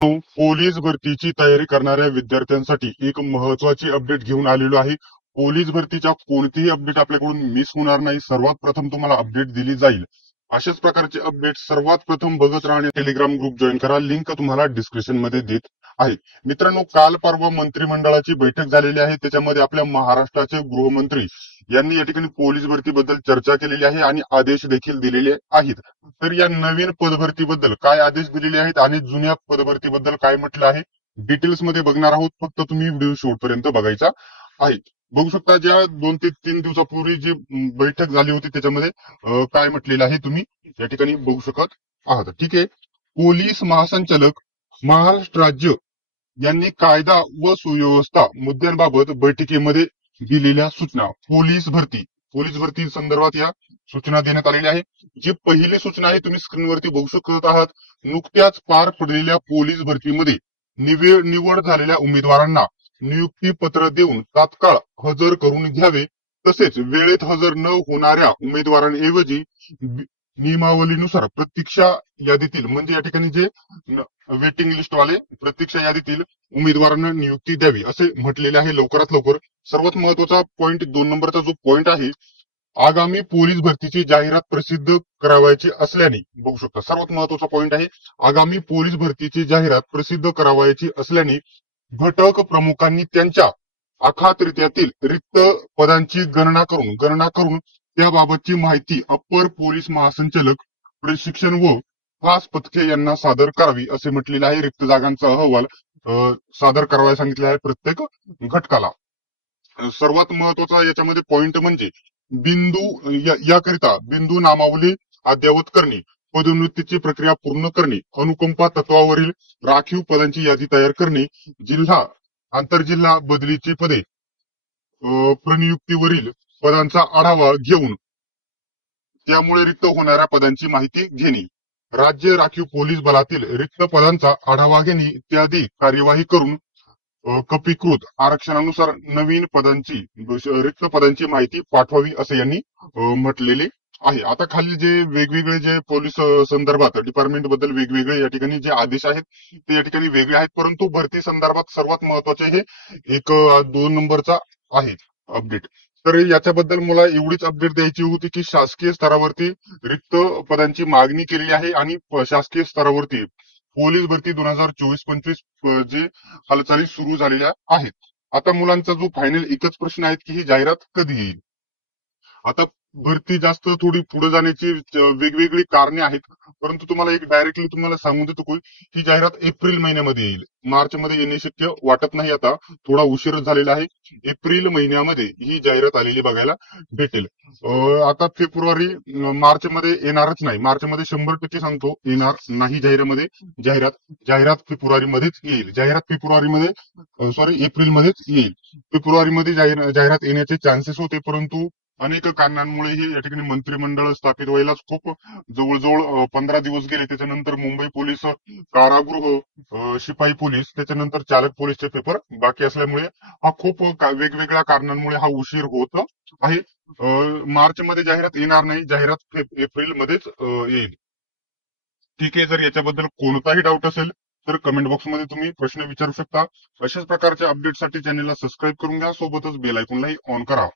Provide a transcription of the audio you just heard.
Police भरतीची तयारी करणाऱ्या विद्यार्थ्यांसाठी एक महत्वाची अपडेट घेऊन आलेलो आहे. पोलीस भरतीच्या कोणतीही अपडेट आपल्याकडून मिस होणार नाही. सर्वात प्रथम तुम्हाला अपडेट दिली जाईल. अशाच प्रकारचे अपडेट सर्वात प्रथम बघत राहणे टेलिग्राम ग्रुप जॉईन करा. लिंक तुम्हाला डिस्क्रिप्शन मध्ये देत आहे. मित्रांनो, काल परवा मंत्रिमंडळाची बैठक झालेली आहे. त्याच्यामध्ये आपल्या महाराष्ट्राचे गृहमंत्री यांनी या ठिकाणी पोलीस भरतीबद्दल चर्चा केलेली आहे आणि आदेश देखील दिलेले आहेत. तर या नवीन पदभरतीबद्दल काय आदेश दिलेले आहेत आणि जुन्या पदभरतीबद्दल काय म्हटलं आहे, डिटेल्स मध्ये बघणार आहोत. फक्त तुम्ही व्हिडिओ शेवटपर्यंत बघायचा आहे. बघू शकता, ज्या 2 ते 3 दिवसापूर्वी जी बैठक झाली होती त्याच्यामध्ये काय म्हटलेलं आहे तुम्ही या ठिकाणी बघू शकत आहात. ठीक आहे. पोलीस महासंचालक महाराष्ट्र राज्य यांनी कायदा व सुव्यवस्था मुद्द्यांबाबत बैठकीमध्ये दिलेल्या सूचना. पोलीस भरती संदर्भात या सूचना देण्यात आलेल्या आहे. जी पहिली सूचना आहे तुम्ही स्क्रीनवरती बघू शकत आहात. नुकत्याच पार पडलेल्या पोलीस भरतीमध्ये निवड झालेल्या उमेदवारांना नियुक्ती पत्र देऊन तात्काळ हजर करून घ्यावे. तसेच वेळेत हजर न होणाऱ्या उमेदवारांऐवजी नियमावलीनुसार प्रतीक्षा यादीतील, म्हणजे या ठिकाणी जे वेटिंग लिस्ट वाले प्रतीक्षा यादीतील उमेदवारांना नियुक्ती द्यावी असे म्हटलेले आहे. लवकरात लवकर सर्वात महत्वाचा पॉइंट 2 नंबरचा जो पॉइंट आहे, आगामी पोलीस भरतीची जाहिरात प्रसिद्ध करावयाची असल्याने, बघू शकता सर्वात महत्वाचा पॉइंट आहे, आगामी पोलीस भरतीची जाहिरात प्रसिद्ध करावयाची असल्याने घटक प्रमुखांनी त्यांच्या आखात्यातील रिक्त पदांची गणना करून त्याबाबतची माहिती अप्पर पोलीस महासंचालक प्रशिक्षण व खास पथके यांना सादर करावी असे म्हटलेले आहे. रिक्त जागांचा अहवाल सादर करायला सांगितले आहे प्रत्येक घटकाला. सर्वात महत्वाचा याच्यामध्ये पॉइंट म्हणजे याकरिता बिंदू नामावली अद्ययावत करणे, पदोन्नतीची प्रक्रिया पूर्ण करणे, अनुकंपा तत्वावरील राखीव पदांची यादी तयार करणे, जिल्हा आंतरजिल्हा बदलीची पदे प्रनियुक्तीवरील पदांचा आढावा घेऊन त्यामुळे रिक्त होणाऱ्या पदांची माहिती घेणे, राज्य राखीव पोलीस बलातील रिक्त पदांचा आढावा घेणे इत्यादी कार्यवाही करून कपीकृत आरक्षणानुसार नवीन रिक्त पदांची माहिती पाठवावी असे यांनी म्हटलेले आहे. आता खाली जे वेगवेगळे जे पोलीस संदर्भात डिपार्टमेंट बद्दल वेगवेगळे या ठिकाणी जे आदेश आहेत ते या ठिकाणी वेगळे आहेत, परंतु भरती संदर्भात सर्वात महत्वाचे हे 2 नंबरचा आहे अपडेट. तर याच्याबद्दल मला एवढीच अपडेट द्यायची होती की शासकीय स्तरावरती रिक्त पदांची मागणी केलेली आहे आणि शासकीय स्तरावरती पोलीस भरती 2024-25 जे हालचाली सुरू झालेल्या आहेत. आता मुलांचा जो फायनल एकच प्रश्न आहे की ही जाहिरात कधी येईल. आता भरती जास्त थोडी पुढे जाण्याची वेगवेगळी कारणे आहेत, परंतु तुम्हाला एक डायरेक्टली तुम्हाला सांगून देतो की ही जाहिरात एप्रिल महिन्यामध्ये येईल. मार्च मध्ये येणे शक्य वाटत नाही, आता थोडा उशीर झालेला आहे. एप्रिल महिन्यामध्ये ही जाहिरात आलेली बघायला भेटेल. आता फेब्रुवारी मार्च मध्ये येणारच नाही. मार्च मध्ये 100% सांगतो येणार नाही जाहिरात फेब्रुवारी मध्येच येईल. एप्रिल मध्येच येईल. फेब्रुवारी मध्ये जाहिरात येण्याचे चान्सेस होते, परंतु अनेक कारणांमुळे हे या ठिकाणी मंत्रिमंडळ स्थापित व्हायलाच खूप जवळजवळ 15 दिवस गेले. त्याच्यानंतर मुंबई पोलीस कारागृह, शिपाई पोलीस, त्याच्यानंतर चालक पोलीसचे पेपर बाकी असल्यामुळे हा खूप वेगवेगळ्या कारणांमुळे हा उशीर होत आहे. मार्च मध्ये जाहिरात येणार नाही, जाहिरात एप्रिल मध्येच येईल. ठीक आहे. जर याच्याबद्दल कोणताही डाऊट असेल तर कमेंट बॉक्स मध्ये तुम्ही प्रश्न विचारू शकता. अशाच प्रकारच्या अपडेटसाठी चॅनलला सबस्क्राईब करून घ्या, सोबतच बेल आयकॉनलाही ऑन करा.